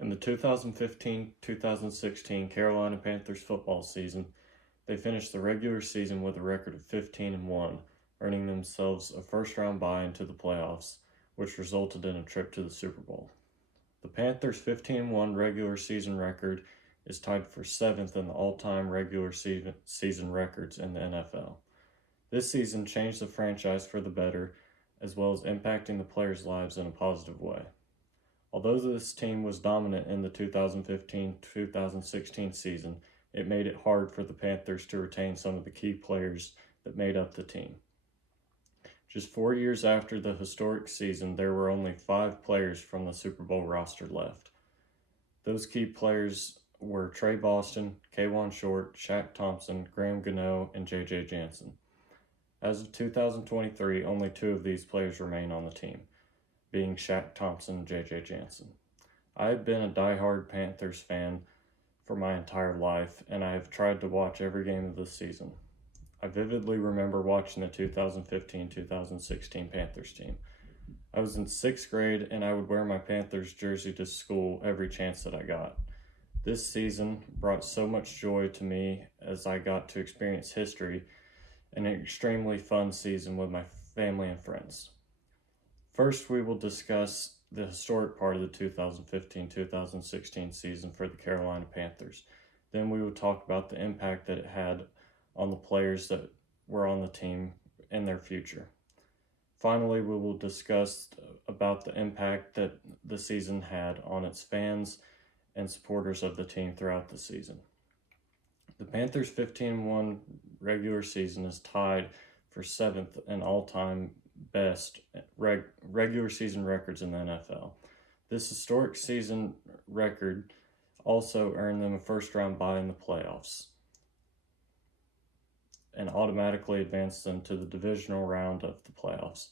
In the 2015-2016 Carolina Panthers football season, they finished the regular season with a record of 15-1, earning themselves a first-round bye into the playoffs, which resulted in a trip to the Super Bowl. The Panthers' 15-1 regular season record is tied for 7th in the all-time regular season records in the NFL. This season changed the franchise for the better, as well as impacting the players' lives in a positive way. Although this team was dominant in the 2015-2016 season, it made it hard for the Panthers to retain some of the key players that made up the team. Just 4 years after the historic season, there were only 5 players from the Super Bowl roster left. Those key players were Trey Boston, Kawann Short, Shaq Thompson, Graham Gano, and J.J. Jansen. As of 2023, only 2 of these players remain on the team, being Shaq Thompson and J.J. Jansen. I have been a diehard Panthers fan for my entire life, and I have tried to watch every game of this season. I vividly remember watching the 2015-2016 Panthers team. I was in 6th grade, and I would wear my Panthers jersey to school every chance that I got. This season brought so much joy to me as I got to experience history and an extremely fun season with my family and friends. First, we will discuss the historic part of the 2015-2016 season for the Carolina Panthers. Then we will talk about the impact that it had on the players that were on the team in their future. Finally, we will discuss about the impact that the season had on its fans and supporters of the team throughout the season. The Panthers' 15-1 regular season is tied for 7th in all-time best regular season records in the NFL. This historic season record also earned them a first-round bye in the playoffs and automatically advanced them to the divisional round of the playoffs.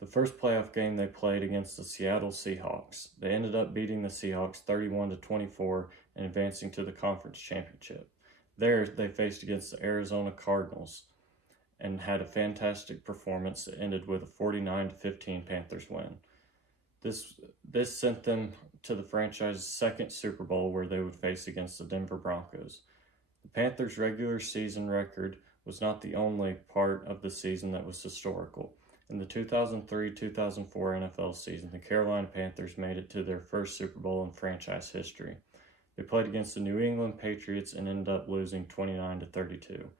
The first playoff game they played against the Seattle Seahawks. They ended up beating the Seahawks 31-24 and advancing to the conference championship. There, they faced against the Arizona Cardinals and had a fantastic performance that ended with a 49-15 Panthers win. This sent them to the franchise's second Super Bowl, where they would face against the Denver Broncos. The Panthers' regular season record was not the only part of the season that was historical. In the 2003-2004 NFL season, the Carolina Panthers made it to their first Super Bowl in franchise history. They played against the New England Patriots and ended up losing 29-32.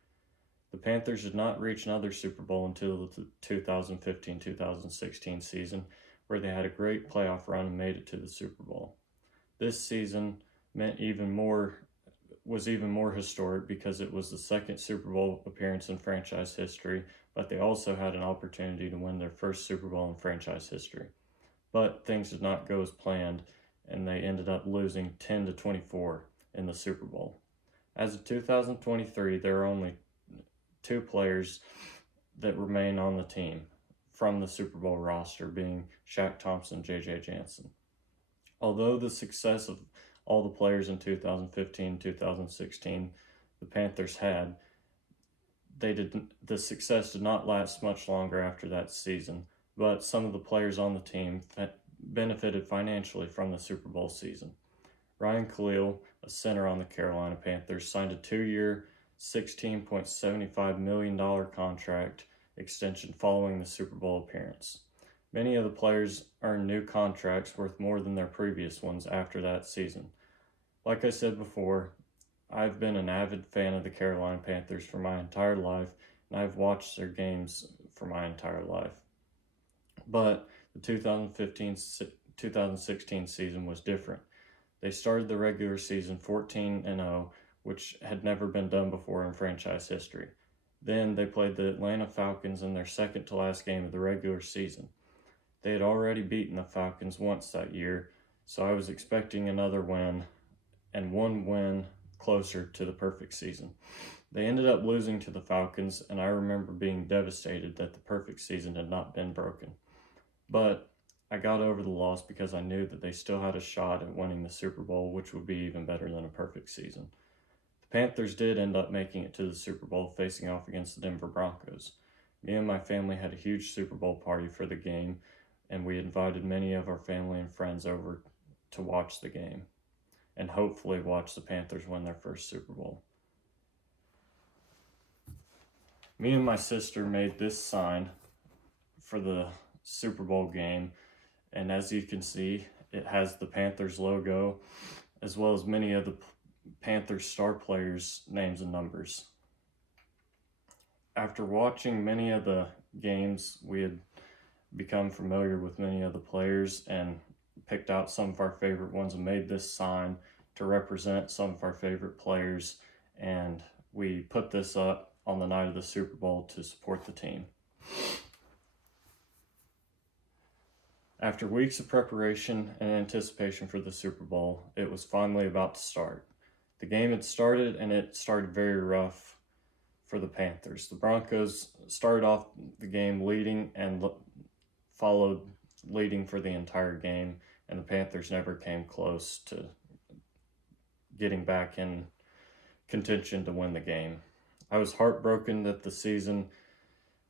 The Panthers did not reach another Super Bowl until the 2015-2016 season, where they had a great playoff run and made it to the Super Bowl. This season was even more historic because it was the second Super Bowl appearance in franchise history, but they also had an opportunity to win their first Super Bowl in franchise history. But things did not go as planned, and they ended up losing 10-24 in the Super Bowl. As of 2023, there are only 2 players that remain on the team from the Super Bowl roster, being Shaq Thompson and J.J. Jansen. Although the success of all the players in 2015-2016 the Panthers had, the success did not last much longer after that season, but some of the players on the team benefited financially from the Super Bowl season. Ryan Kalil, a center on the Carolina Panthers, signed a 2-year, $16.75 million contract extension following the Super Bowl appearance. Many of the players earned new contracts worth more than their previous ones after that season. Like I said before, I've been an avid fan of the Carolina Panthers for my entire life, and I've watched their games for my entire life. But the 2015-2016 season was different. They started the regular season 14-0, which had never been done before in franchise history. Then they played the Atlanta Falcons in their second to last game of the regular season. They had already beaten the Falcons once that year, so I was expecting another win, and one win closer to the perfect season. They ended up losing to the Falcons, and I remember being devastated that the perfect season had not been broken. But I got over the loss because I knew that they still had a shot at winning the Super Bowl, which would be even better than a perfect season. The Panthers did end up making it to the Super Bowl, facing off against the Denver Broncos. Me and my family had a huge Super Bowl party for the game, and we invited many of our family and friends over to watch the game and hopefully watch the Panthers win their first Super Bowl. Me and my sister made this sign for the Super Bowl game, and as you can see, it has the Panthers logo as well as many of the Panthers star players' names and numbers. After watching many of the games, we had become familiar with many of the players and picked out some of our favorite ones and made this sign to represent some of our favorite players, and we put this up on the night of the Super Bowl to support the team. After weeks of preparation and anticipation for the Super Bowl, it was finally about to start. The game had started, and it started very rough for the Panthers. The Broncos started off the game leading and followed leading for the entire game, and the Panthers never came close to getting back in contention to win the game. I was heartbroken that the season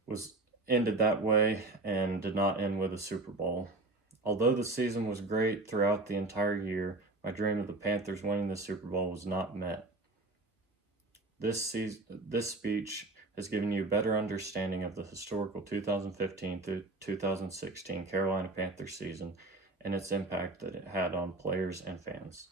was ended that way and did not end with a Super Bowl. Although the season was great throughout the entire year, my dream of the Panthers winning the Super Bowl was not met. This speech has given you a better understanding of the historical 2015 to 2016 Carolina Panthers season and its impact that it had on players and fans.